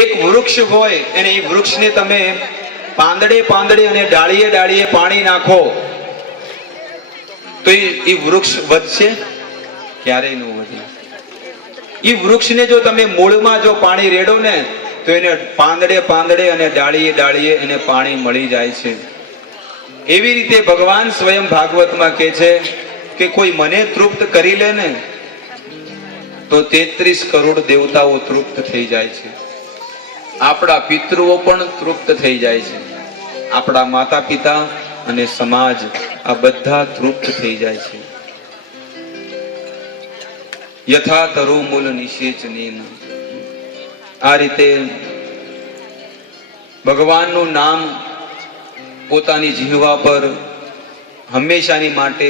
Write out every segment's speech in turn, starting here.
એક વૃક્ષ હોય અને એ વૃક્ષને તમે પાંદડે પાંદડે અને ડાળીએ ડાળીએ પાણી નાખો તો એ વૃક્ષ વધશે? ક્યારેય ન વધે. એ વૃક્ષને જો તમે મૂળમાં જો પાણી રેડો ને તો એને પાંદડે પાંદડે અને ડાળીએ ડાળીએ એને પાણી મળી જાય છે. એવી રીતે ભગવાન સ્વયં ભાગવતમાં કહે છે કે કોઈ મને તૃપ્ત કરી લે ને તો 33 કરોડ દેવતાઓ તૃપ્ત થઈ જાય છે. આપણા પિતૃઓ પણ તૃપ્ત થઈ જાય છે. આપણા માતા પિતા અને સમાજ આ બધા તૃપ્ત થઈ જાય છે. યથા તરુ મૂલ નિષેચનેન. આ રીતે ભગવાનનું નામ પોતાની જીહવા પર હંમેશાની માટે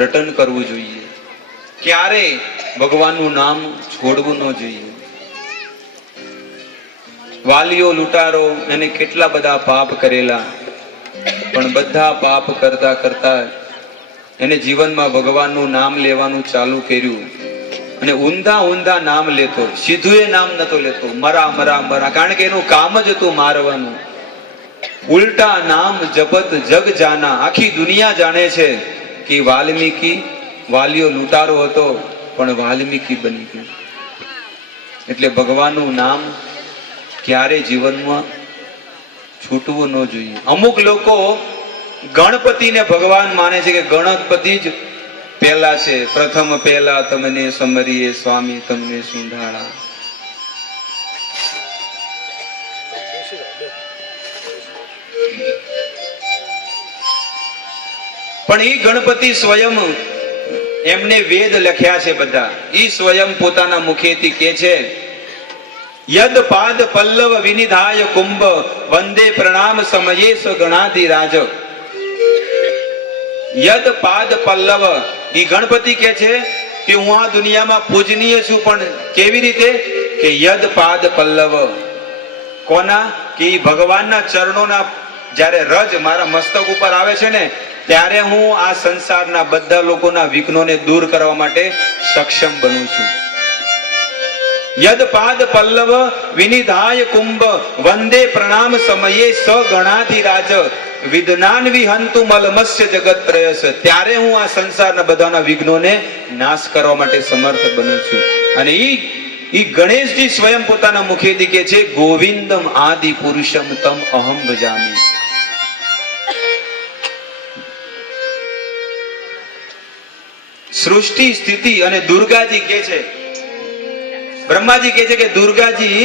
રટન કરવું જોઈએ. ક્યારે ભગવાનનું નામ છોડવું ન જોઈએ. વાલીઓ લૂંટારો એને કેટલા બધા પાપ કરેલા, પણ બધા પાપ કરતા કરતા એને જીવનમાં ભગવાનનું નામ લેવાનું ચાલુ કર્યું અને ઊંધા ઊંધા નામ લેતો, સીધું એ નામ નતો લેતો, મરા મરા મરા, કારણ કે એનું કામ જ હતું મારવાનું. ઉલટા નામ જપત જગ જાના. આખી દુનિયા જાણે છે કે વાલ્મીકી વાલીઓ લૂંટારો હતો પણ વાલ્મીકી બની ગયો. એટલે ભગવાનનું નામ ક્યારે જીવનમાં છૂટવું ન જોઈએ. અમુક લોકો ગણપતિને ભગવાન માને છે કે ગણપતિ જ પહેલા છે, પ્રથમ પહેલા તમને સમરીએ સ્વામી તમને સુંધાળા. પણ એ ગણપતિ સ્વયં એમને વેદ લખ્યા છે બધા. ઈ સ્વયં પોતાના મુખેથી કહે છે યદ પાદ પલ્લવ વિનિધાય કુંભ વંદે પ્રણામ સમયે સ ગણાધિરાજ. યદ પાદ પલ્લવ, ઈ ગણપતિ કહે છે કે હું આ દુનિયામાં પૂજનીય છું, પણ કેવી રીતે? કે યદ પાદ પલ્લવ. કોના? કે ઈ ભગવાનના ચરણોના જ્યારે રજ મારા મસ્તક ઉપર આવે છે ને ત્યારે હું આ સંસારના બધા લોકોના વિઘ્નોને દૂર કરવા માટે સક્ષમ બનું છું. યદ પાદ પલ્લવ વિનિધાય કુંભ વંદે પ્રણામ સમયે સ ગણાધિરાજ વિદ્નાન વિહંતુ મલમસ્ય જગત પ્રયસ. ત્યારે હું આ સંસારના બધાના વિઘ્નોને નાશ કરવા માટે સમર્થ બનું છું. અને ઈ ગણેશજી સ્વયં પોતાના મુખેથી કહે છે ગોવિંદમ આદિ પુરુષમ તમ અહમ ભજામી. સૃષ્ટિ સ્થિતિ અને દુર્ગાજી કહે છે, બ્રહ્માજી કહે છે કે દુર્ગાજી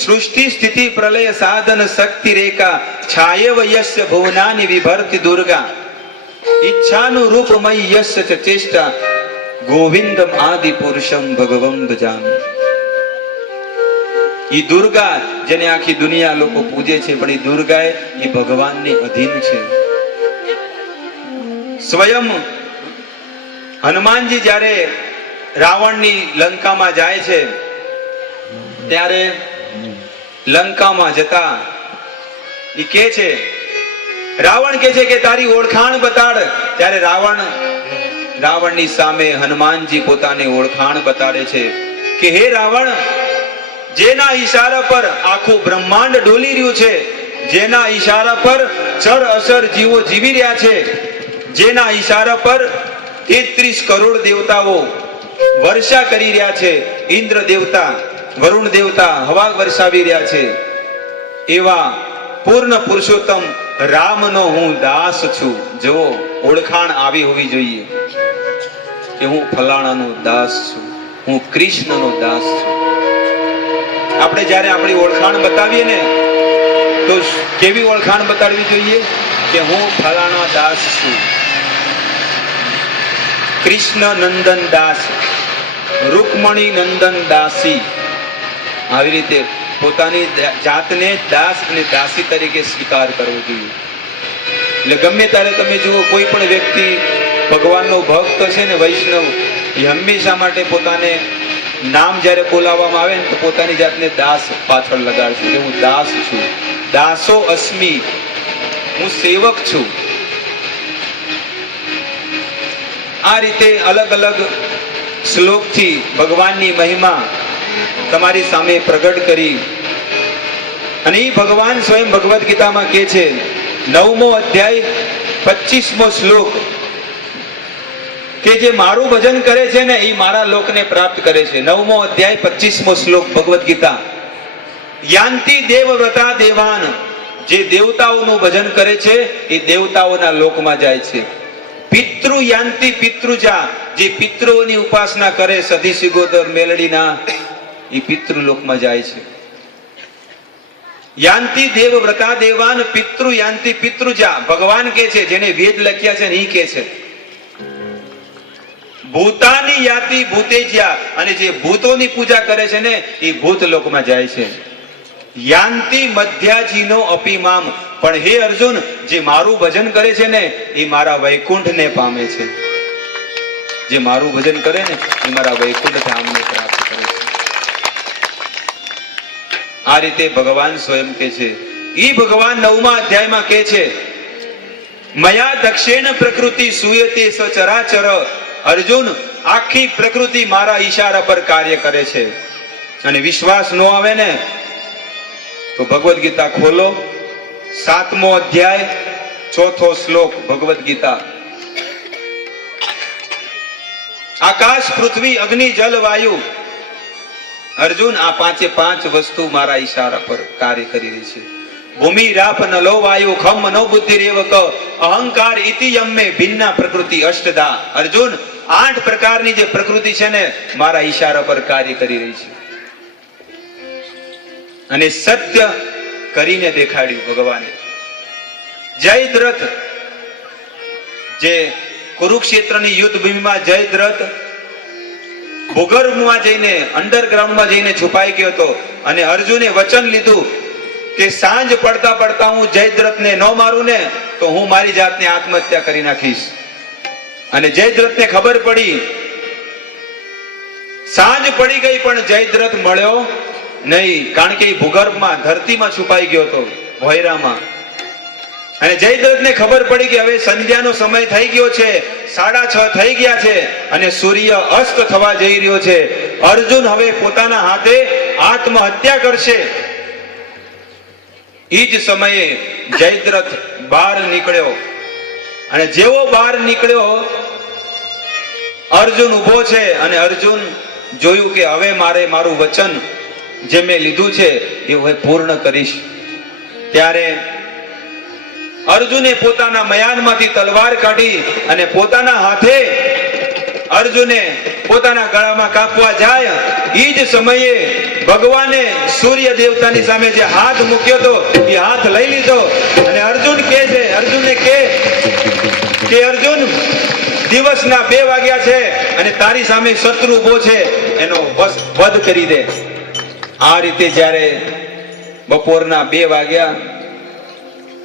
સૃષ્ટિ સ્થિતિ પ્રલય સાધન શક્તિ રેખા છાયવ યસ્ય ભુવનાની વિભરતી દુર્ગા ઈચ્છાનું રૂપમય યસ્ય ચ ચેષ્ટા ગોવિંદમ આદિ પુરુષમ ભગવમ ભજામિ. ઈ દુર્ગા જેને આખી દુનિયા લોકો પૂજે છે, પણ ઈ દુર્ગા એ ભગવાનની અધીન છે. સ્વયં હનુમાનજી જ્યારે રાવણની લંકામાં જાય છે ત્યારે લંકામાં જતા ઈ કહે છે, રાવણ કહે છે કે તારી ઓળખાણ બતાડ. ત્યારે રાવણની સામે હનુમાનજી પોતાની ઓળખાણ બતાડે છે કે હે રાવણ, જેના ઈશારા પર આખું બ્રહ્માંડ ડોલી રહ્યું છે, જેના ઈશારા પર ચર અસર જીવો જીવી રહ્યા છે, જેના ઈશારા પર 33 કરોડ દેવતાઓ વર્ષા કરી રહ્યા છે, ઇન્દ્ર દેવતા વરુણ દેવતા હવા વરસાવી રહ્યા છે, એવા પૂર્ણ પુરુષોત્તમ રામનો હું દાસ છું. જો ઓળખાણ આવી હોવી જોઈએ કે હું ફલાણાનો દાસ છું, હું કૃષ્ણનો દાસ છું. આપણે જ્યારે આપણી ઓળખાણ બતાવીએ ને તો કેવી ઓળખાણ બતાડવી જોઈએ? કે હું ફલાણા દાસ છું, કૃષ્ણ નંદન દાસ, રૂકમણી નંદન દાસી. આવી રીતે પોતાની જાતને દાસ અને દાસી તરીકે સ્વીકાર કરવો જોઈએ. એટલે ગમે ત્યારે તમે જુઓ કોઈ પણ વ્યક્તિ ભગવાનનો ભક્ત છે ને વૈષ્ણવ, એ હંમેશા માટે પોતાને નામ જ્યારે બોલાવવામાં આવે ને તો પોતાની જાતને દાસ પાછળ લગાડશે કે હું દાસ છું, દાસો અસ્મિ, હું સેવક છું. આ રીતે અલગ અલગ શ્લોકથી ભગવાનની મહિમા તમારી સામે પ્રગટ કરી અને એ ભગવાન સ્વયં ભગવદ્ ગીતામાં કહે છે, 9મો અધ્યાય 25મો શ્લોક, કે જે મારું ભજન કરે છે ને એ મારા લોકને પ્રાપ્ત કરે છે. 9મો અધ્યાય 25મો શ્લોક ભગવદ્ ગીતા. યાંતિ દેવવ્રતા દેવાન, જે દેવતાઓનું ભજન કરે છે એ દેવતાઓના લોકમાં જાય છે. પિતૃ યાંતિ પિતૃજા, જે પિતૃઓની ઉપાસના કરે સધી સિગોદર મેલડીના, એ પિતૃલોકમાં જાય છે. યાંતિ દેવવ્રતા દેવાન પિતૃ યાંતિ પિતૃજા, ભગવાન કે છે, જેને વેદ લખ્યા છે ને એ કે છે. ભૂતાની યાતિ ભૂતેજ્યા, અને જે ભૂતોની પૂજા કરે છે ને એ ભૂત લોકમાં જાય છે. યાંતિ મધ્યાજીનો અપિમામ, પણ હે અર્જુન, જે મારું ભજન કરે છે ને એ મારા વૈકુંઠને પામે છે. જે મારું ભજન કરે ને એ મારા વૈકુંઠ ધામને પ્રાપ્ત કરે છે. આ રીતે ભગવાન સ્વયં કે છે. ઈ ભગવાન 9મા અધ્યાયમાં કે છે, મયા દક્ષેણ પ્રકૃતિ સુયતે સચરાચર, અર્જુન, આખી પ્રકૃતિ મારા ઈશારા પર કાર્ય કરે છે. અને વિશ્વાસ ન આવે ને તો ભગવદ્ ગીતા ખોલો, 7મો અધ્યાય 4થો શ્લોક ભગવદ્ ગીતા. આકાશ પૃથ્વી અગ્નિ જલ વાયુ, અર્જુન, આ પાંચે પાંચ વસ્તુ મારા ઈશારા પર કાર્ય કરી રહી છે. ભૂમિ રાપ નલો વાયુ ખમ મનો બુદ્ધિ રેવક, અહંકાર ઇતિ યમ્મે ભિન્ના પ્રકૃતિ અષ્ટદા. અર્જુન, 8 પ્રકારની જે પ્રકૃતિ છે ને મારા ઈશારા પર કાર્ય કરી રહી છે. અને સત્ય કરીને દેખાડ્યું ભગવાને. જયદ્રથ, જે કુરુક્ષેત્રની યુદ્ધ ભૂમિમાં જયદ્રથ ભૂગર્ભમાં જઈને, અંડરગ્રાઉન્ડમાં જઈને છુપાઈ ગયો હતો. અને અર્જુને વચન લીધું કે સાંજ પડતા પડતા હું જયદ્રથને ન મારું ને તો હું મારી જાતને આત્મહત્યા કરી નાખીશ. અને જયદ્રથને ખબર પડી, સાંજ પડી ગઈ પણ જયદ્રથ મળ્યો નહીં, કારણ કે એ ભૂગર્ભમાં ધરતીમાં છુપાઈ ગયો હતો, ભોયરામાં. અને જયદ્રથને ખબર પડી કે હવે સંધ્યાનો સમય થઈ ગયો છે, 6:30 થઈ ગયા છે અને સૂર્ય અસ્ત થવા જઈ રહ્યો છે. અર્જુન હવે પોતાના હાથે આત્મહત્યા કરશે. એ જ સમયે જયદ્રથ બહાર નીકળ્યો. અને જેવો બહાર નીકળ્યો, અર્જુન ઉભો છે. અને અર્જુન જોયું કે હવે મારે મારું વચન જે મેં લીધું છે એ હું પૂર્ણ કરીશ. ત્યારે અર્જુને પોતાના મયાનમાંથી તલવાર કાઢી અને પોતાના હાથે અર્જુને પોતાના ગળામાં કાપવા જાય, એ જ સમયે ભગવાને સૂર્ય દેવતાની સામે જે હાથ મૂક્યો હતો એ હાથ લઈ લીધો. અને અર્જુન કહે છે, અર્જુનને કે અર્જુન, દિવસના 2 વાગ્યા છે અને તારી સામે શત્રુ ઉભો છે, એનો વધ કરી દે. આ રીતે જ્યારે બપોરના 2 વાગ્યા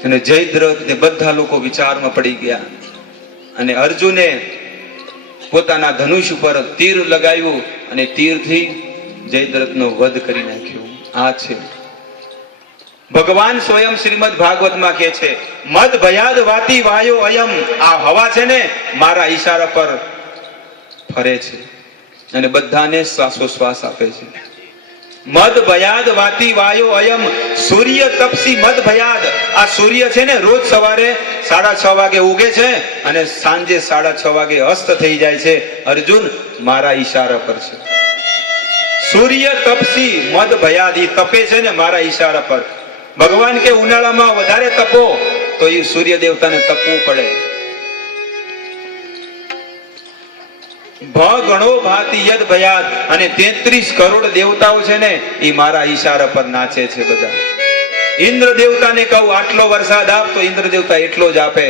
અને જયદ્રથ ને બધા લોકો વિચારમાં પડી ગયા. અને અર્જુને પોતાના ધનુષ ઉપર તીર લગાવ્યું અને તીરથી જયદ્રથનો વધ કરી નાખ્યો. આ છે ભગવાન સ્વયં શ્રીમદ ભાગવતમાં કહે છે, મદ ભયાદ વાતી વાયો અયમ, આ હવા છે ને મારા ઈશારા પર ફરે છે અને બધાને શ્વાસોશ્વાસ આપે છે. મદ ભયાદ વાતી વાયો અયમ, સૂર્ય તપસી મદ ભયાદ, આ સૂર્ય છે ને રોજ સવારે 6:30 વાગે ઉગે છે અને સાંજે 6:30 વાગે અસ્ત થઈ જાય છે. અર્જુન, મારા ઈશારા પર છે. સૂર્ય તપસી મદ ભયાદ, ઈ તપે છે ને મારા ઈશારા પર. ભગવાન કે ઉનાળામાં વધારે તપો તો એ સૂર્ય દેવતાને તપવું પડે. ભ ગણો ભાતી યદ ભયાદ, અને 33 કરોડ દેવતાઓ છે ને એ મારા ઈશારા પર નાચે છે બધા. ઇન્દ્ર દેવતાને કહું આટલો વરસાદ આપ તો ઇન્દ્ર દેવતા એટલો જ આપે.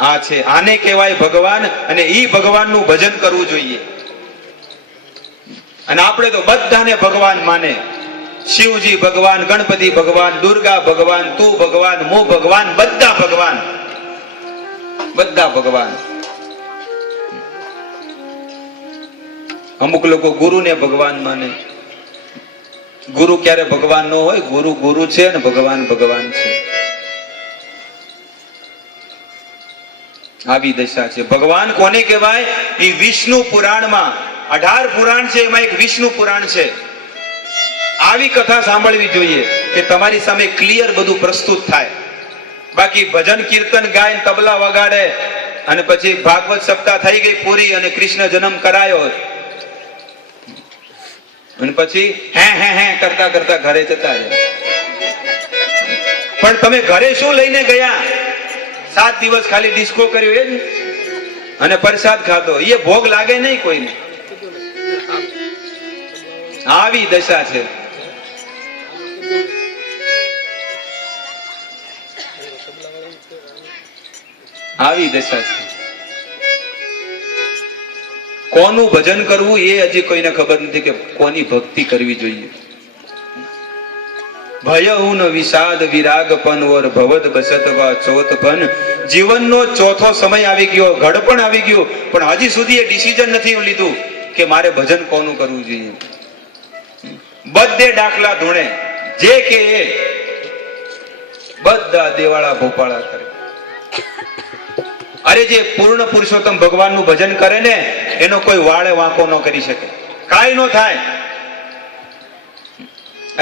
આ છે, આને કહેવાય ભગવાન. અને ઈ ભગવાનનું ભજન કરવું જોઈએ. અને આપણે તો બધાને ભગવાન માને. શિવજી ભગવાન, ગણપતિ ભગવાન, દુર્ગા ભગવાન, તું ભગવાન, હું ભગવાન, બધા ભગવાન, બધા ભગવાન. અમુક લોકો ગુરુને ભગવાન માને. ગુરુ ક્યારે ભગવાન ન હોય. ગુરુ ગુરુ છે ને ભગવાન ભગવાન છે. આવી દશા છે. ભગવાન કોને કહેવાય? એ વિષ્ણુ પુરાણમાં 18 પુરાણ છે, એમાં એક વિષ્ણુ પુરાણ છે. આવી કથા સાંભળવી જોઈએ કે તમારી સામે ક્લિયર બધું પ્રસ્તુત થાય. બાકી ભજન કીર્તન ગાય તબલા વગાડે અને પછી ભાગવત સપ્તાહ થઈ ગઈ પૂરી અને કૃષ્ણ જન્મ કરાયો અને પછી હે કરતા કરતા ઘરે જતા રહે. પણ તમે ઘરે શું લઈને ગયા? 7 દિવસ ખાલી ડિસ્કો કર્યો એ જ અને પ્રસાદ ખાધો, એ ભોગ લાગે નહીં કોઈને. આવી દશા છે. આવી દશા છે. કોનું ભજન કરવું એ હજી કોઈને ખબર નથી કે કોની ભક્તિ કરવી જોઈએ. ભયઉન વિષાદ વિરાગપન ઓર ભવદ બસતવા ચોથપન. જીવનનો ચોથો સમય આવી ગયો, ઘડપણ આવી ગયું, પણ હજી સુધી એ ડિસિઝન નથી લીધું કે મારે ભજન કોનું કરવું જોઈએ. બધે દાખલા ધૂણે જે કે બધા દેવાળા ભોપાળા કરે. અરે જે પૂર્ણ પુરુષોત્તમ ભગવાનનું ભજન કરે ને એનો કોઈ વાળે વાંકો ન કરી શકે, કાંઈ ન થાય.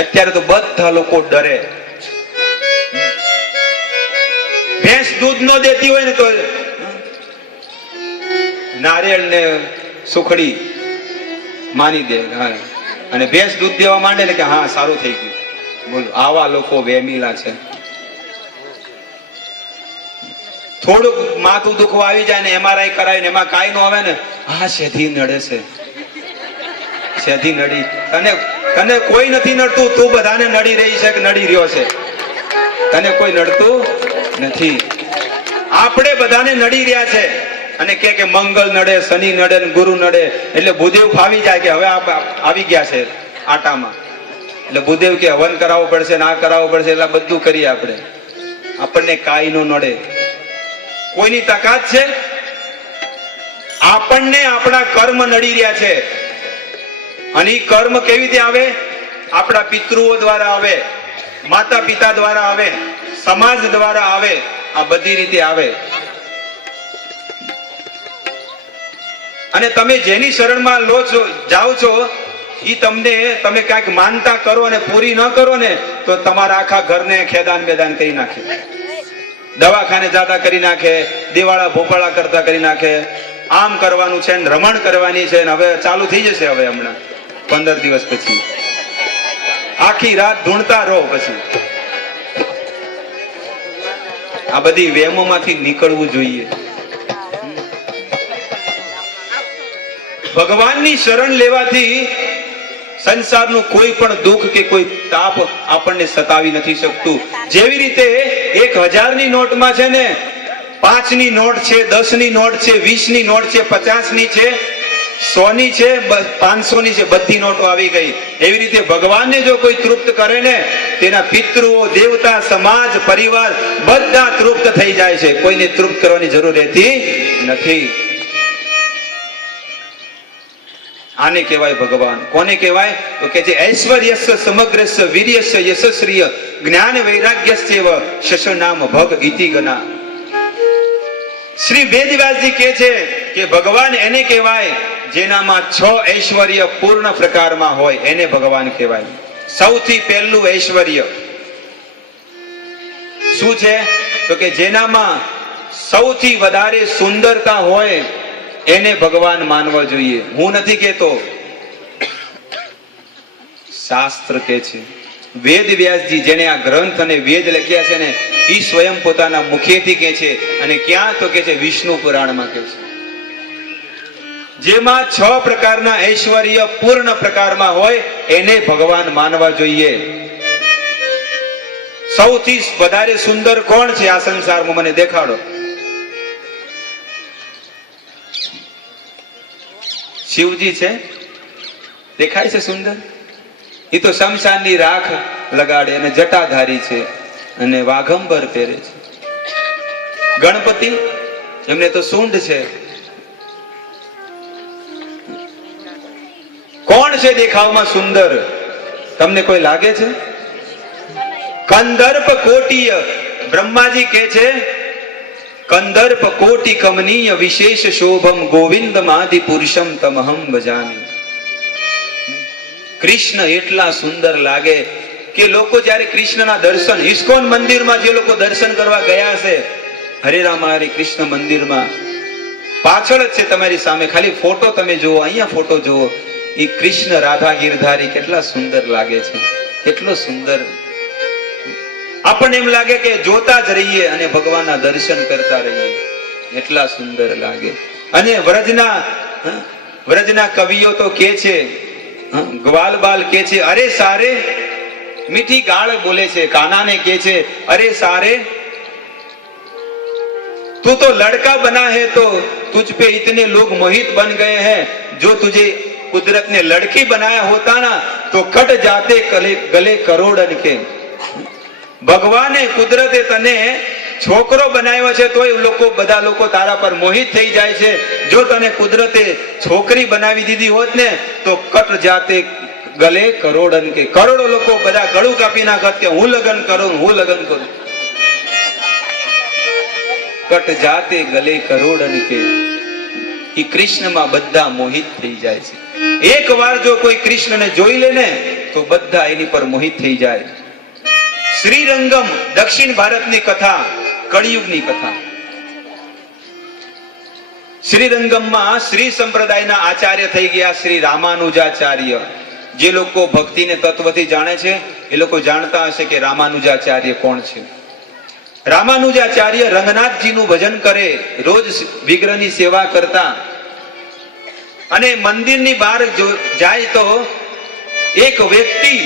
અત્યારે તો બધા લોકો ડરે. ભેંસ દૂધ ન દેતી હોય ને તો નારિયેળ ને સુખડી માની દે, અને ભેંસ દૂધ દેવા માંડે ને કે હા સારું થઈ ગયું. બોલો, આવા લોકો વેમીલા છે. થોડુંક માથું દુખવા આવી જાય ને MRI કરાય ને એમાં કાંઈ ન આવે ને, હા શેથી નડે છે, શેથી નડી. તને કોઈ નથી નડતું, તું બધાને નડી રહી છે કે નડી રહ્યો છે. તને કોઈ નડતું નથી, આપણે બધાને નડી રહ્યા છે. અને કે મંગળ નડે, શનિ નડે ને ગુરુ નડે એટલે ભૂદેવ ફાવી જાય કે હવે આવી ગયા છે આટામાં. એટલે ભૂદેવ કે હવન કરાવવો પડશે, ના કરાવવો પડશે, એટલે બધું કરીએ આપણે. આપણને કાંઈ નો નડે. કોઈની તાકાત છે? આપણને આપણા કર્મ નડી રહ્યા છે. અને એ કર્મ કેવી રીતે આવે? આપણા પિતૃઓ દ્વારા આવે, માતા પિતા દ્વારા આવે, સમાજ દ્વારા આવે, આ બધી રીતે આવે. અને તમે જેની શરણમાં લો છો, જાઓ છો, એ તમે કાંઈક માનતા કરો અને પૂરી ન કરો ને તો તમારા આખા ઘરને ખેદાન બેદાન કરી નાખે, દવાખાને જાતા કરી નાખે, દિવાળા ભોપાળા કરતા કરી નાખે. આમ કરવાનું છે ને રમણ કરવાની છે ને હવે ચાલુ થઈ જશે. હવે હમણાં 15 દિવસ પછી આખી રાત ઢૂંઢતા રહો. પછી આ બધી વેમોમાંથી નીકળવું જોઈએ. ભગવાનની શરણ લેવાથી સંસારનું કોઈ પણ દુઃખ કે કોઈ તાપ આપણને સતાવી નથી શકતું. જેવી રીતે 1000ની નોટમાં છે ને 5ની નોટ છે, 10ની નોટ છે, 20ની નોટ છે, 50ની છે, 100ની છે, 500ની છે, બધી નોટો આવી ગઈ. એવી રીતે ભગવાનને જો કોઈ તૃપ્ત કરે ને તેના પિતૃઓ, દેવતા, સમાજ, પરિવાર બધા તૃપ્ત થઈ જાય છે. કોઈને તૃપ્ત કરવાની જરૂર રહેતી નથી. આને કહેવાય ભગવાન. કોને કહેવાય? તો કે જે ઐશ્વર્યસ્ય સમગ્રસ્ય વીર્યસ્ય યશસ્રિય જ્ઞાન વૈરાગ્યસ્યવ શશનામ ભગ ઇતિ ગના. શ્રી વેદવ્યાસજી કહે છે કે ભગવાન એને કહેવાય જેનામાં 6 ઐશ્વર્ય પૂર્ણ પ્રકારમાં હોય, એને ભગવાન કહેવાય. સૌથી પહેલું ઐશ્વર્ય શું છે? તો કે જેનામાં સૌથી વધારે સુંદરતા હોય એને ભગવાન માનવા જોઈએ. હું નથી કહેતો, શાસ્ત્ર કહે છે. વેદ વ્યાસજી જેને આ ગ્રંથ અને વેદ લખ્યા છે ને એ સ્વયં પોતાના મુખેથી કહે છે. અને ક્યાં? તો કે છે વિષ્ણુ પુરાણમાં કહે છે. જેમાં 6 પ્રકારના ઐશ્વર્ય પૂર્ણ પ્રકારમાં હોય એને ભગવાન માનવા જોઈએ. સૌથી વધારે સુંદર કોણ છે આ સંસારમાં? મને દેખાડો. શિવજી છે? દેખાય છે સુંદર? એ તો શમશાનની રાખ લગાડે અને જટાધારી છે અને વાઘંબર પહેરે છે. ગણપતિ એમને તો સૂંઢ છે. કોણ છે દેખાવમાં સુંદર? તમને કોઈ લાગે છે? કંદર્પ કોટીય. બ્રહ્માજી કહે છે કંદર્પ કોટી કમનીય વિશેષ શોભમ ગોવિંદમ આદિ પુરુષમ તમહમ ભજામિ. કૃષ્ણ એટલા સુંદર લાગે કે લોકો જ્યારે કૃષ્ણના દર્શન ઇસ્કોન મંદિરમાં જે લોકો દર્શન કરવા ગયા છે, હરે રામ હરે કૃષ્ણ મંદિરમાં પાછળ જ છે તમારી સામે, ખાલી ફોટો તમે જુઓ, અહીંયા ફોટો જુઓ, એ કૃષ્ણ રાધા ગિરધારી કેટલા સુંદર લાગે છે, કેટલો સુંદર. આપણને એમ લાગે કે જોતા જ રહીએ અને ભગવાનના દર્શન કરતા રહીએ, એટલા સુંદર લાગે. અને વ્રજના કવિઓ તો કે છે, ગ્વાલ બાલ કે છે, અરે સારે મીઠી ગાળ બોલે છે, કાનાને કે છે, અરે સારે तू तो लड़का बना है तो तुझ पे इतने लोग मोहित बन गए हैं, जो तुझे कुदरत ने लड़की बनाया होता ना तो कट जाते गले करोड़न के. ભગવાને કુદરતે તને છોકરો બનાવ્યો છે તોય બધા લોકો તારા પર મોહિત થઈ જાય છે. જો તને કુદરતે છોકરી બનાવી દીધી હોત ને તો કટ જાતે ગલે કરોડન કે, કરોડો લોકો બધા ગળું કાપી નાખત કે હું લગ્ન કરું, હું લગ્ન કરું. કટ જાતે ગલે કરોડન કે. એ કૃષ્ણમાં બધા મોહિત થઈ જાય છે. એક વાર જો કોઈ કૃષ્ણને જોઈ લે ને તો બધા એની પર મોહિત થઈ જાય. શ્રીરંગમ દક્ષિણ ભારતની કથા, કળિયુગની કથા. શ્રીરંગમમાં શ્રી સંપ્રદાયના આચાર્ય થઈ ગયા શ્રી રામાનુજાચાર્ય. જે લોકો ભક્તિને તત્વથી જાણે છે એ લોકો જાણતા હશે કે રામાનુજાચાર્ય કોણ છે. રામાનુજાચાર્ય રંગનાથજીનું ભજન કરે, રોજ વિગ્રહની સેવા કરતા, અને મંદિરની બહાર જાય તો એક વ્યક્તિ,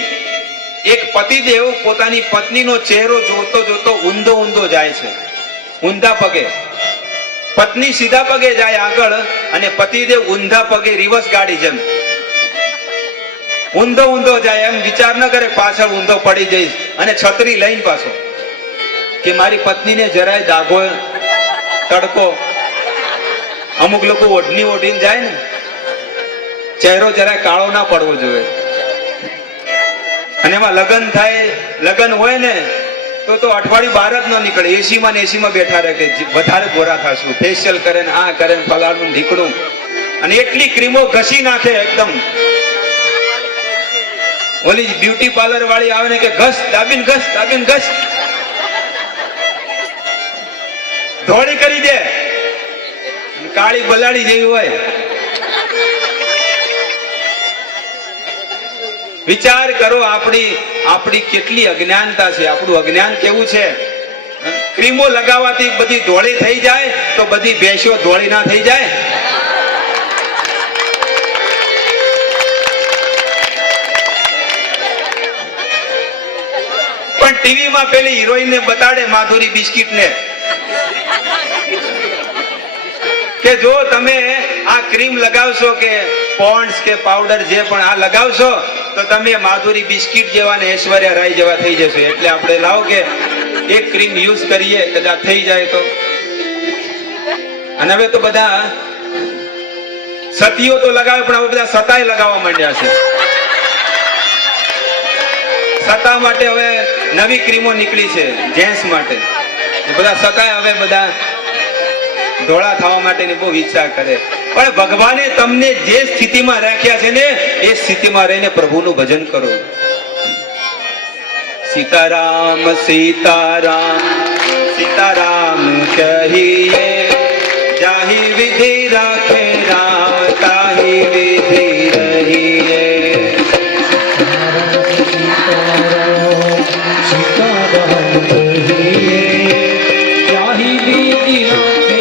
એક પતિદેવ પોતાની પત્નીનો ચહેરો જોતો જોતો ઊંધો ઊંધો જાય છે, ઊંધા પગે. પત્ની સીધા પગે જાય આગળ અને પતિદેવ ઊંધા પગે રિવર્સ ગાડી જેમ ઊંધો ઊંધો જાય. એમ વિચાર ન કરે પાછળ ઊંધો પડી જઈશ, અને છત્રી લઈને પાછો કે મારી પત્નીને જરાય દાગો, તડકો. અમુક લોકો ઓઢની ઓઢીને જાય ને, ચહેરો જરાય કાળો ના પડવો જોઈએ. અને એમાં લગ્ન થાય, લગ્ન હોય ને તો અઠવાડિયું બહાર જ ન નીકળે, એસીમાં ને એસીમાં બેઠા રહે કે વધારે ગોરા થશું, ફેશિયલ કરે ને આ કરે ને ફલાણું ઢીકણું, અને એટલી ક્રીમો ઘસી નાખે એકદમ. ઓલી બ્યુટી પાર્લર વાળી આવે ને કે ઘસ દાબીને ઘસ દાબીને ઘસ, ધોળી કરી દે, કાળી બલાડી જેવી હોય. વિચાર કરો આપણી કેટલી અજ્ઞાનતા છે, આપણું અજ્ઞાન કેવું છે. ક્રીમો લગાવવાથી બધી ધોળી થઈ જાય તો બધી ભેંસો ધોળી ના થઈ જાય. પણ ટીવીમાં પેલી હિરોઈન ને બતાડે, માધુરી બિસ્કિટ ને, કે જો તમે આ ક્રીમ લગાવશો કે પોન્ડ્સ કે પાવડર જે પણ આ લગાવશો તો તમે માધુરી બિસ્કિટ જેવા ને ઐશ્વર્યા રાય જેવા થઈ જશો. એટલે આપણે લાવો કે એક ક્રીમ યુઝ કરીએ, કદાચ થઈ જાય તો. અને હવે તો બધા સતીઓ તો લગાવે, પણ હવે બધા સતાય લગાવવા માંડ્યા છે. સતા માટે હવે નવી ક્રીમો નીકળી છે જેન્ટ્સ માટે. બધા સતાય હવે બધા ધોળા થવા માટેની બહુ ઈચ્છા કરે. પણ ભગવાને તમને જે સ્થિતિમાં રાખ્યા છે ને એ સ્થિતિમાં રહીને પ્રભુનું ભજન કરો. સીતારામ સીતારામ સીતારામ કહીએ, જાહી વિધિ રાખે રામ, તાહી વિધિ રહીએ. સીતારામ કહીએ, જાહી વિધિ રાખે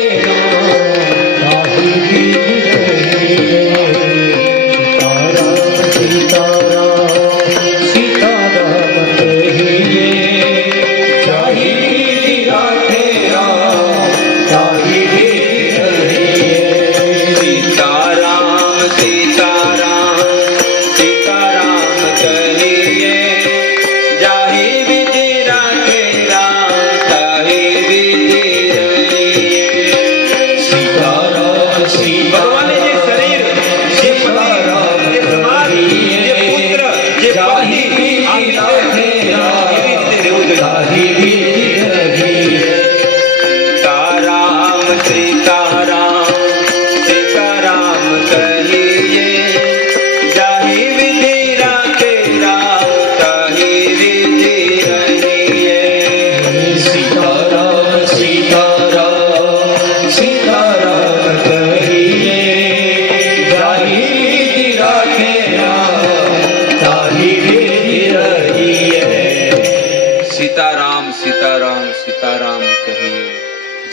સીતારામ સીતારામ કહીએ.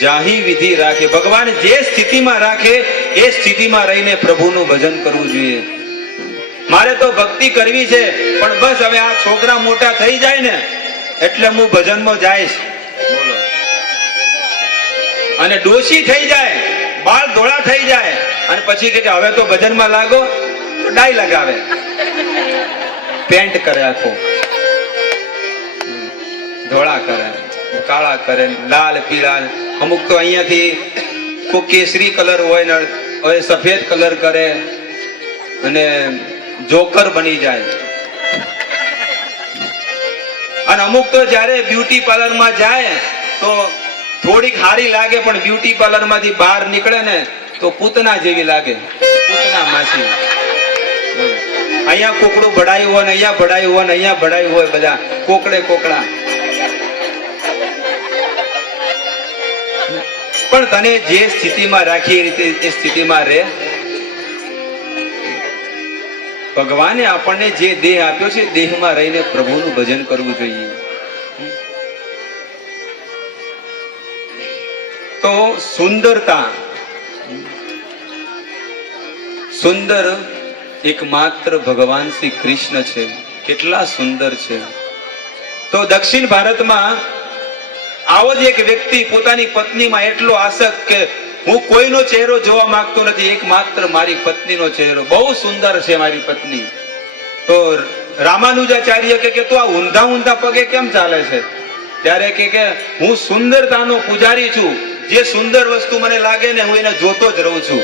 જાહી વિધિ રાખે, ભગવાન જે સ્થિતિમાં રાખે એ સ્થિતિમાં રહીને પ્રભુનું ભજન કરવું જોઈએ. મારે તો ભક્તિ કરવી છે, પણ બસ હવે આ છોકરા મોટા થઈ જાય ને એટલે હું ભજનમાં જઈશ. બોલો. અને ડોશી થઈ જાય, બાળ ધોળા થઈ જાય અને પછી કે હવે તો ભજનમાં લાગો, તો ડાઈ લગાવે, પેન્ટ કરે, આખો ધોળા કરે, કાળા કરે, લાલ પીળા, અમુક તો અહીંયાથી કોઈ કેસરી કલર હોય ને હવે સફેદ કલર કરે અને જોકર બની જાય. અને અમુક તો જ્યારે બ્યુટી પાર્લર માં જાય તો થોડીક હારી લાગે, પણ બ્યુટી પાર્લર માંથી બહાર નીકળે ને તો પૂતના જેવી લાગે, પૂતના માસી. અહીંયા કોકડું ભડાયું હોય ને અહીંયા ભડાયું હોય ને અહીંયા ભડાયું હોય, બધા કોકડે કોકડા. પણ તને જે સ્થિતિમાં રાખી એ રીતે એ સ્થિતિમાં રહે. ભગવાને આપણને જે દેહ આપ્યો છે દેહમાં રહીને પ્રભુનું ભજન કરવું જોઈએ. તો સુંદરતા, સુંદર એકમાત્ર ભગવાન શ્રી કૃષ્ણ છે. કેટલા સુંદર છે. તો દક્ષિણ ભારતમાં આવો જ એક વ્યક્તિ પોતાની પત્નીમાં એટલો આસક્ત કે હું કોઈનો ચહેરો જોવા માંગતો નથી, એકમાત્ર મારી પત્નીનો ચહેરો. બહુ સુંદર છે મારી પત્ની. તો રામાનુજાચાર્ય કે તું આ ઊંધા ઊંધા પગે કેમ ચાલે છે? ત્યારે કે હું સુંદરતાનો પૂજારી છું, જે સુંદર વસ્તુ મને લાગે ને હું એને જોતો જ રહું છું.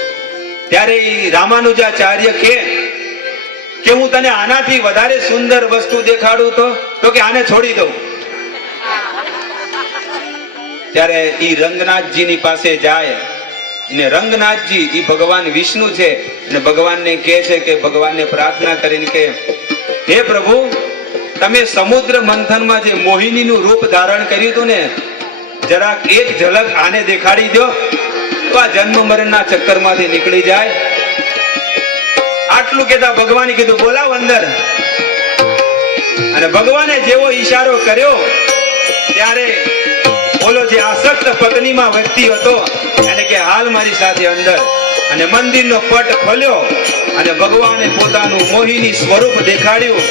ત્યારે રામાનુજાચાર્ય કે હું તને આનાથી વધારે સુંદર વસ્તુ દેખાડું તો કે આને છોડી દઉં. ત્યારે ઈ રંગનાથજીની પાસે જાય ને રંગનાથજી ઈ ભગવાન વિષ્ણુ છે અને ભગવાનને કહે છે કે ભગવાનને પ્રાર્થના કરીને કે હે પ્રભુ, તમે સમુદ્ર મંથનમાં જે મોહિનીનું રૂપ ધારણ કર્યું હતું ને, જરાક એક ઝલક આને દેખાડી દો તો આ જન્મ મરણના ચક્કરમાંથી નીકળી જાય. આટલું કહેતા ભગવાને કીધું બોલાવ અંદર. અને ભગવાને જેવો ઈશારો કર્યો ત્યારે બોલો જે આસક્ત પત્નીમાં વ્યક્તિ હતો એને કે હાલ મારી સાથે અંદર. અને મંદિરનો પટ ખોલ્યો અને ભગવાને પોતાનું મોહિની સ્વરૂપ દેખાડ્યું.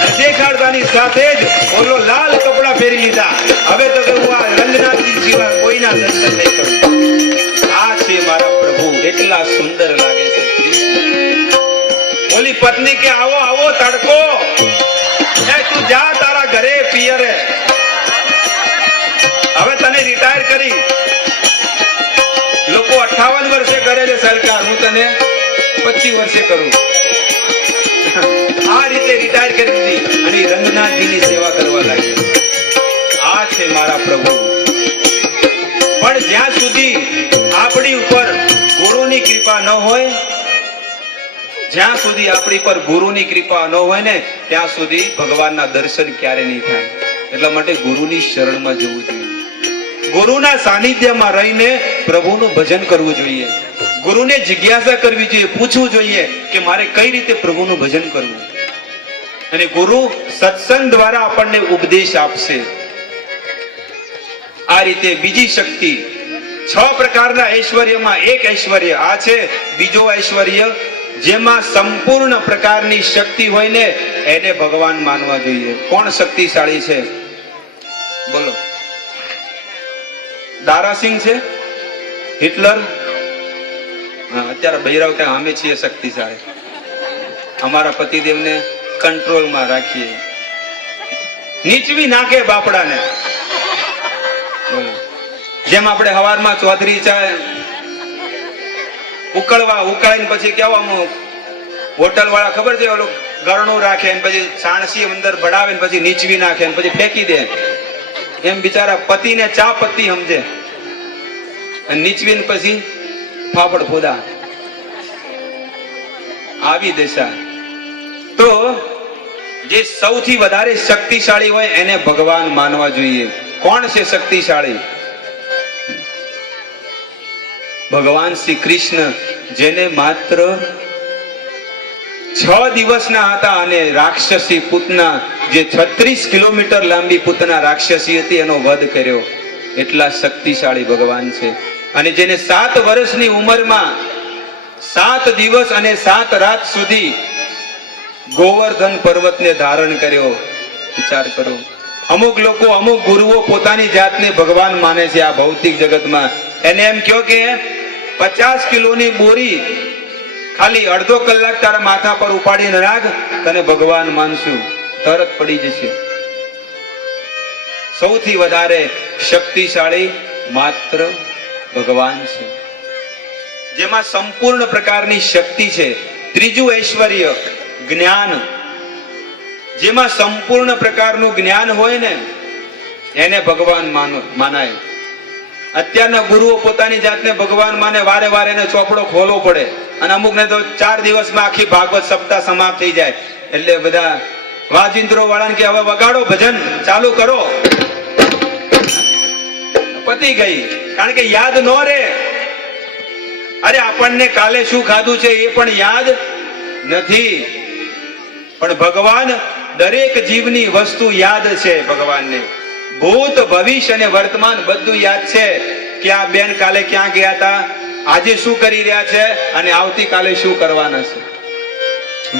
અને દેખાડતાની સાથે જ બોલો લાલ કપડા પહેરી લીધા. હવે તો હું આ રંગનાથજી સિવાય કોઈના દર્શન નહીં કરું. આ છે મારા પ્રભુ, એટલા સુંદર લાગે છે કૃષ્ણ. બોલી પત્ની કે આવો આવો તડકો, તું જા તારા ઘરે પિયરે, હવે તને રિટાયર કરી. લોકો 58 વર્ષે કરે છે સરકાર, હું તને 25 વર્ષે કરું. આ રીતે રિટાયર કરી દીધી અને રંગનાથજીની સેવા કરવા લાગી. આ છે મારા પ્રભુ. પણ જ્યાં સુધી આપણી ઉપર ગુરુની કૃપા ન હોય, જ્યાં સુધી આપણી પર ગુરુની કૃપા ન હોય ને ત્યાં સુધી ભગવાનના દર્શન ક્યારે નહીં થાય. એટલા માટે ગુરુની શરણમાં જવું જોઈએ. ગુરુના સાનિધ્યમાં રહીને પ્રભુનું ભજન કરવું જોઈએ. ગુરુને જિજ્ઞાસા કરવી જોઈએ, પૂછવું જોઈએ કે મારે કઈ રીતે પ્રભુનું ભજન કરવું. અને ગુરુ સત્સંગ દ્વારા આપણને ઉપદેશ આપશે. આ રીતે બીજી શક્તિ, 6 પ્રકારના ઐશ્વર્યમાં એક ઐશ્વર્ય આ છે. બીજો ઐશ્વર્ય જેમાં સંપૂર્ણ પ્રકારની શક્તિ હોય ને એને ભગવાન માનવા જોઈએ. કોણ શક્તિશાળી છે બોલો? દારાસિંહ છે? હિટલર? અત્યારે બૈરાવ કે અમે છીએ શક્તિશાળી, અમારા પતિદેવને કંટ્રોલમાં રાખીએ, નીચવી નાખે બાપડાને. જેમ આપણે હવારમાં ચોધરી ચા ઉકળીને પછી કેવા હોટલ વાળા ખબર છે ઓલું ગરણું રાખે ને પછી સાણસી અંદર ભડાવે ને પછી નીચવી નાખે ને પછી ફેંકી દે. એમ બિચારા પતિને ચા પત્તી સમજે અને નીચવીને પછી ફાફડ ફોદા. આવી દશા. તો જે સૌથી વધારે શક્તિશાળી હોય એને ભગવાન માનવા જોઈએ. કોણ છે શક્તિશાળી? ભગવાન શ્રી કૃષ્ણ, જેને માત્ર 6 દિવસના હતા અને રાક્ષસી પૂતના, જે 36 કિલોમીટર લાંબી પૂતના રાક્ષસી હતી, એનો વધ કર્યો. એટલા શક્તિશાળી ભગવાન છે. અને જેને 7 વર્ષની ઉંમરમાં 7 દિવસ અને 7 રાત સુધી ગોવર્ધન પર્વતને ધારણ કર્યો. વિચાર કરો. અમુક લોકો, અમુક ગુરુઓ પોતાની જાતને ભગવાન માને છે આ ભૌતિક જગતમાં. એને એમ કહો કે 50 કિલોની બોરી ખાલી અડધો કલાક તારા માથા પર ઉપાડીને રાખ, તને ભગવાન માનશું, તરત પડી જશે. સૌથી વધારે શક્તિશાળી માત્ર ભગવાન છે, જેમાં સંપૂર્ણ પ્રકારની શક્તિ છે. ત્રીજું ઐશ્વર્ય જ્ઞાન, જેમાં સંપૂર્ણ પ્રકારનું જ્ઞાન હોય ને એને ભગવાન માનાય. અત્યારના ગુરુઓ પોતાની જાતને ભગવાન માને, વારે વારે એને ચોપડો ખોલવો પડે. અને અમુકને તો 4 દિવસમાં આખી ભાગવત સપ્તાહ સમાપ્ત થઈ જાય. એટલે બધા વાજિંત્રો વાળાને કે હવે વગાડો, ભજન ચાલુ કરો, પતી ગઈ. કારણ કે યાદ ન રહે. અરે આપણને કાલે શું ખાધું છે એ પણ યાદ નથી. પણ ભગવાન દરેક જીવની વસ્તુ યાદ છે. ભગવાનને ભૂત, ભવિષ્ય અને વર્તમાન બધું યાદ છે. કે આ બેન કાલે ક્યાં ગયા હતા, આજે શું કરી રહ્યા છે અને આવતીકાલે શું કરવાના છે.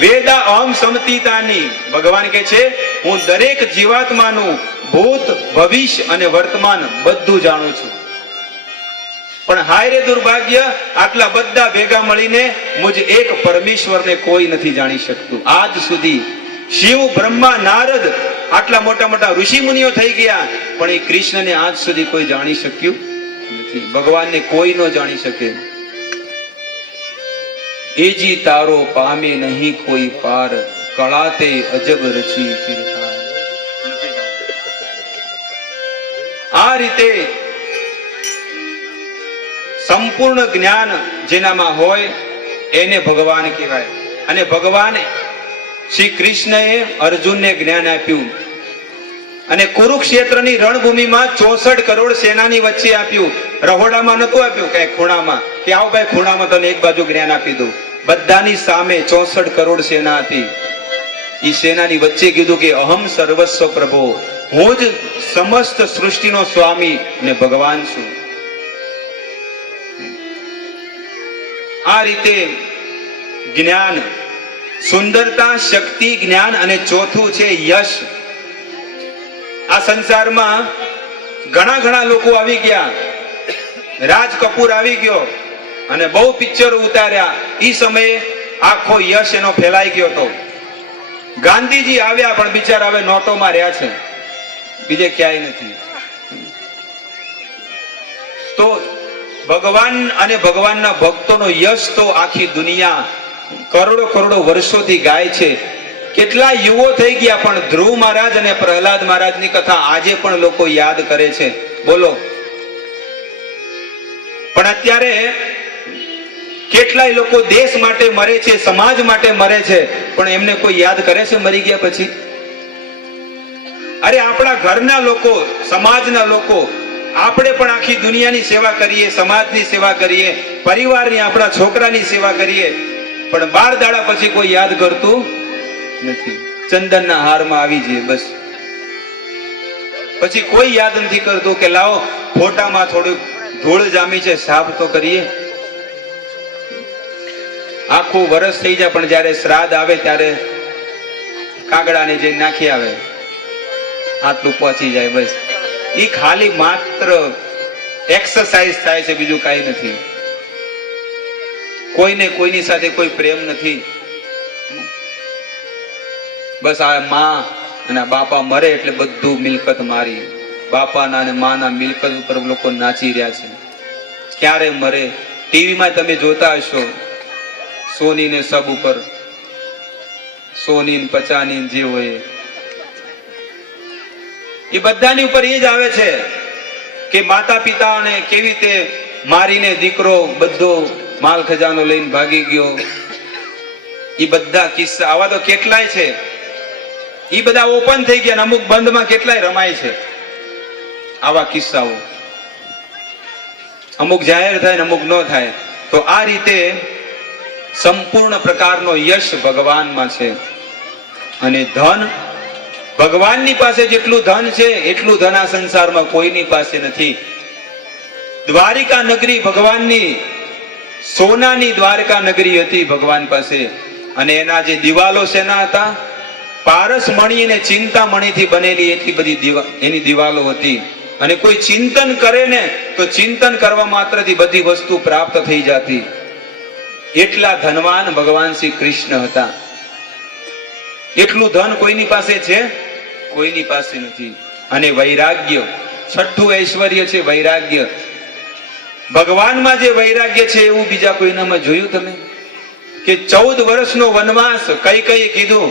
વેદા અહમ સમતીતાની, ભગવાન કહે છે હું દરેક જીવાત્માનું ભૂત, ભવિષ્ય અને વર્તમાન બધું જાણું છું. પણ હાય રે દુર્ભાગ્ય, આટલા બધા ભેગા મળીને મુજ એક પરમેશ્વરને કોઈ નથી જાણી શકતું. આજ સુધી શિવ, બ્રહ્મા, નારદ આટલા મોટા મોટા ઋષિ મુનિઓ થઈ ગયા, પણ એ કૃષ્ણને આજ સુધી કોઈ જાણી શક્યું નથી. ભગવાનને કોઈ ન જાણી શકે. એજી તારો પામે નહીં કોઈ પાર, કળાતે અજબ રચી કીર્તાર. આ રીતે સંપૂર્ણ જ્ઞાન જેનામાં હોય એને ભગવાન કહેવાય. અને ભગવાન શ્રી કૃષ્ણએ અર્જુનને જ્ઞાન આપ્યું. અને કુરુક્ષેત્રની રણભૂમિમાં 64 કરોડ સેનાની વચ્ચે આપ્યું. રહોડામાં નતું આપ્યું, કઈ ખૂણામાં કે આવો ભાઈ ખૂણામાં તને એક બાજુ જ્ઞાન આપી દઉં. બધાની સામે 64 કરોડ સેના હતી. એ સેનાની વચ્ચે કીધું કે અહમ સર્વસ્વ પ્રભો, હું જ સમસ્ત સૃષ્ટિનો સ્વામી ને ભગવાન છું. આ રીતે જ્ઞાન, સુંદરતા, શક્તિ, જ્ઞાન અને ચોથું છે યશ. આ સંસારમાં ઘણા ઘણા લોકો આવી ગયા. રાજ કપૂર આવી ગયો અને બહુ પિક્ચરો ઉતાર્યા. એ સમયે આખો યશ એનો ફેલાઈ ગયો હતો. ગાંધીજી આવ્યા પણ બિચારા હવે નોટોમાં રહ્યા છે, બીજે ક્યાંય નથી. તો ભગવાન અને ભગવાનના ભક્તોનો યશ તો આખી દુનિયા કરોડો કરોડો વર્ષોથી ગાય છે. કેટલા યુવો થઈ ગયા, પણ ધ્રુવ મહારાજ અને પ્રહલાદ મહારાજની કથા આજે પણ લોકો યાદ કરે છે. બોલો. પણ અત્યારે કેટલાય લોકો દેશ માટે મરે છે, સમાજ માટે મરે છે, પણ એમને કોઈ યાદ કરે છે મરી ગયા પછી? અરે આપણા ઘરના લોકો, સમાજના લોકો, આપણે પણ આખી દુનિયાની સેવા કરીએ, સમાજની સેવા કરીએ, પરિવારની, આપણા છોકરાની સેવા કરીએ, પણ 12 દાડા પછી કોઈ યાદ કરતું નથી. ચંદનના હારમાં આવી જઈએ બસ. પછી કોઈ યાદ નથી કરતું કે લાવો ફોટામાં થોડું ધૂળ જામી છે, સાફ તો કરીએ. આખું વર્ષ થઈ જાય, પણ જયારે શ્રાદ્ધ આવે ત્યારે કાગડાને જે નાખી આવે, આટલું પહોંચી જાય બસ. એ ખાલી માત્ર એક્સરસાઇઝ થાય છે, બીજું કાંઈ નથી. કોઈને કોઈની સાથે કોઈ પ્રેમ નથી. બસ આ માં અને બાપા મરે એટલે બધું મિલકત મારી. બાપાના અને માના મિલકત ઉપર લોકો નાચી રહ્યા છે. ક્યારે મરે? ટીવીમાં તમે જોતા હશો, સોની ને સબ ઉપર, સોની ને પચાની જે હોય એ બધાની ઉપર એ જ આવે છે કે માતા પિતાને કેવી રીતે મારીને દીકરો બધો માલ ખજાનો લઈને ભાગી ગયો. એ બધા કિસ્સા આવા તો કેટલાય છે. એ બધા ઓપન થઈ ગયા, અમુક બંધમાં કેટલાય રમાય છે આવા કિસ્સાઓ. અમુક જાહેર થાય ને અમુક ન થાય. તો આ રીતે સંપૂર્ણ પ્રકારનો યશ ભગવાનમાં છે. અને ધન, ભગવાનની પાસે જેટલું ધન છે એટલું ધન આ સંસારમાં કોઈની પાસે નથી. દ્વારિકા નગરી ભગવાનની, સોનાની દ્વારકા નગરી હતી ભગવાન પાસે. અને એના જે દિવાલો શેના હતા? પારસ મણી અને ચિંતામણીથી બનેલી એટલી બધી એની દિવાલો હતી. અને કોઈ ચિંતન કરે ને તો ચિંતન કરવા માત્રથી બધી વસ્તુ પ્રાપ્ત થઈ જતી. એટલા ધનવાન ભગવાન શ્રી કૃષ્ણ હતા. એટલું ધન કોઈની પાસે છે? કોઈની પાસે નથી. અને વૈરાગ્ય, છઠ્ઠું ઐશ્વર્ય છે વૈરાગ્ય. ભગવાનમાં જે વૈરાગ્ય છે એવું બીજા કોઈનામાં જોયું તમે? કે 14 વર્ષનો વનવાસ કઈ કીધું,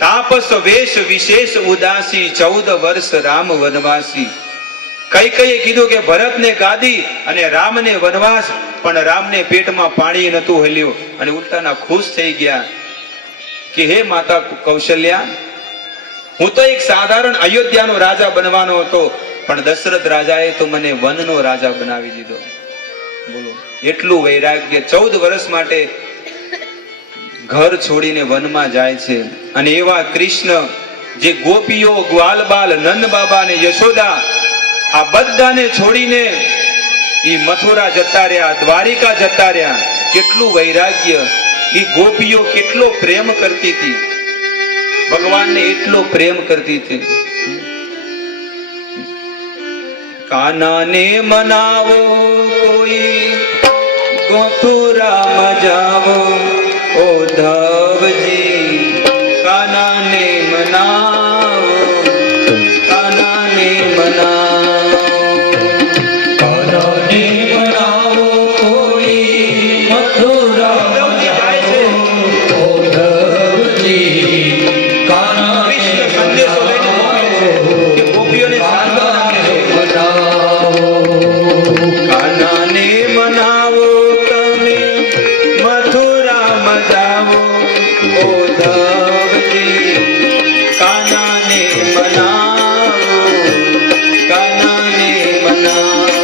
તાપસ વેશ વિશેષ ઉદાસી 14 વર્ષ રામ વનવાસી. કઈ કીધું કે ભરતને ગાદી અને રામને વનવાસ, પણ રામને પેટમાં પાણી નતું હલ્યું અને ઉલટાના ખુશ થઈ ગયા કે હે માતા કૌશલ્યા, હું તો એક સાધારણ અયોધ્યાનો રાજા બનવાનો હતો, પણ દશરથ રાજાએ તો મને વનનો રાજા બનાવી દીધો. બોલો, એટલું વૈરાગ્ય. 14 વર્ષ માટે ઘર છોડીને વનમાં જાય છે. અને એવા કૃષ્ણ જે ગોપીઓ, ગ્વાલબાલ, નંદ બાબા અને યશોદા આ બધાને છોડીને ઈ મથુરા જતા રહ્યા, દ્વારિકા જતા રહ્યા. કેટલું વૈરાગ્ય! ઈ ગોપીઓ કેટલો પ્રેમ કરતી હતી ભગવાનને, એટલો પ્રેમ કરતી હતી. કાનાને મનાવો કોઈ, મથુરામાં જાવો ઓ ધવજી. કાનાને મનાવો, કાનાને મનાવો, કાનાને મનાવો કોઈ, મથુરામાં જાવો ઓ ધવજી. કાના કૃષ્ણ સંદેશો લઈને કે ગોપીઓને કાનાને મનાવો તમે, મથુરામાં જાવો ઓ ધવજી. કાનાને મનાવો, કાનાને મનાવો,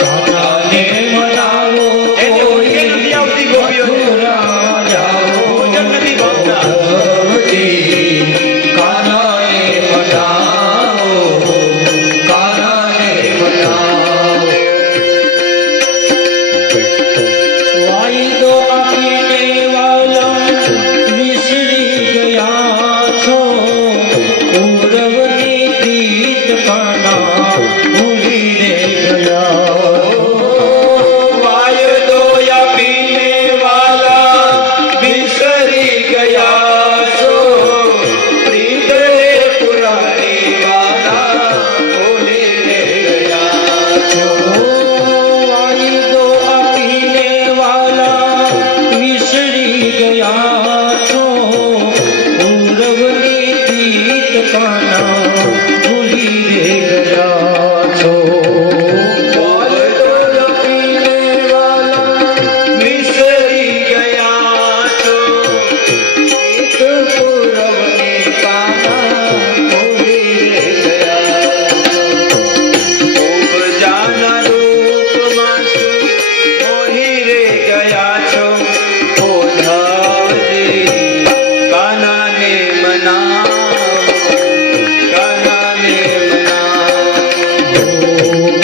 કાનાને મનાવો. એને ઊંઘે નથી આવતી ગોપીઓને, ભોજન નથી ભાવતા. કાનાને મનાવો, કાનાને મનાવો. વાયદો આપીને વાલા વિસરી ગયા છો, કૌરવની પ્રીત કાના ભૂલી રે ગયા. વાયદો આપીને વાલા વિસરી ગયા છો, પ્રીત રે પુરાણી વાલા ભૂલી ગયા છો. વાયદો આપીને વાલા વિસરી ગયા છો, કૌરવની પ્રીત કાના ભૂલી રે ગયા છો. વાયદો આપીને વાલા વિસરી ગયા છો, પ્રીત પુરાણી વાલા ભૂલી ગયા છો. ખૂબ જાના રૂપમાં શું મોહી રે ગયા છો ઓ ધવજી. કાનાને મનાવો, કાનાને મનાવો,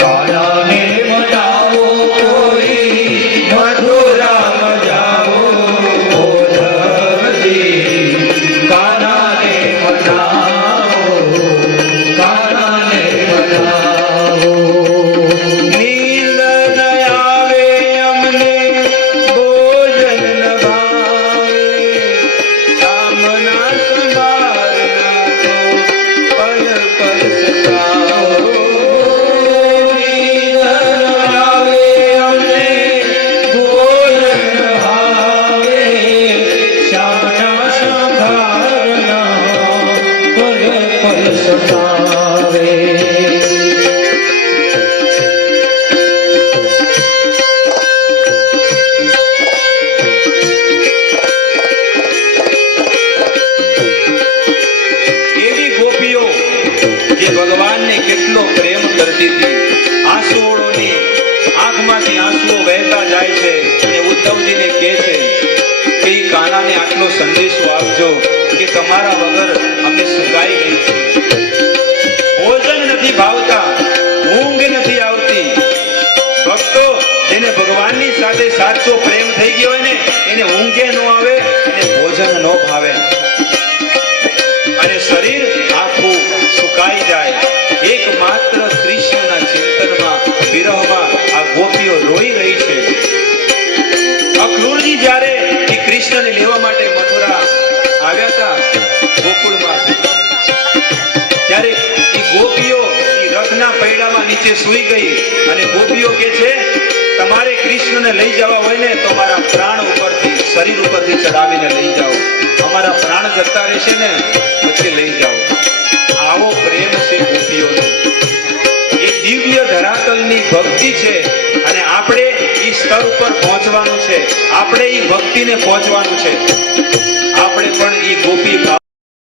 કાનાને મનાવો કોઈ, મથુરામાં જાવો ઓ ધવજી. કાનાને મનાવો, કાનાને મનાવો. નીંદ ન આવે અમને, ભોજન ન ભાવે, સામના સંભાળના તો પલ પલ સતાવો. નીંદ ન આવે અમને, ભોજન ન ભાવે, શ્યામના સંભાળના પલ પલ સતાવે. એવી ગોપીઓ જે ભગવાનને કેટલો પ્રેમ કરતી હતી. આંસુઓની આંખમાંથી આંસુઓ વહેતા જાય છે અને ઉદ્ધવજી એટલો સંદેશો આપજો કે તમારા વગર અમે સુકાઈ ગઈ છીએ. ભોજન નથી ભાવતા, ઊંઘ નથી આવતી. ભક્તો જેને ભગવાનની સાથે સાચો પ્રેમ થઈ ગયો હોય ને એને ઊંઘે ન આવે અને ભોજન ન ભાવે અને શરીર આખું સુકાઈ જાય. એકમાત્ર કૃષ્ણના ચિંતનમાં વિરહમાં આ ગોપીઓ રોઈ રહી છે. અક્રૂરજી જ્યારે એ કૃષ્ણને લેવા માટે મથુરા આવ્યા હતા ગોકુળમાં, ત્યારે એ ગોપીઓ એ રથના પૈડામાં નીચે સૂઈ ગઈ અને ગોપીઓ કે છે તમારે કૃષ્ણને લઈ જવા હોય ને તો અમારા પ્રાણ ઉપરથી શરીર ઉપરથી ચડાવીને લઈ જાઓ, અમારા પ્રાણ જતા રહેશે ને પછી લઈ જાઓ. આવો પ્રેમ છે ગોપીઓનો. એ દિવ્ય ધરાતલની ભક્તિ છે અને આપણે એ સ્તર ઉપર પહોંચવાનું છે. આપણે એ ભક્તિને પહોંચવાનું છે. આપણે પણ એ ગોપી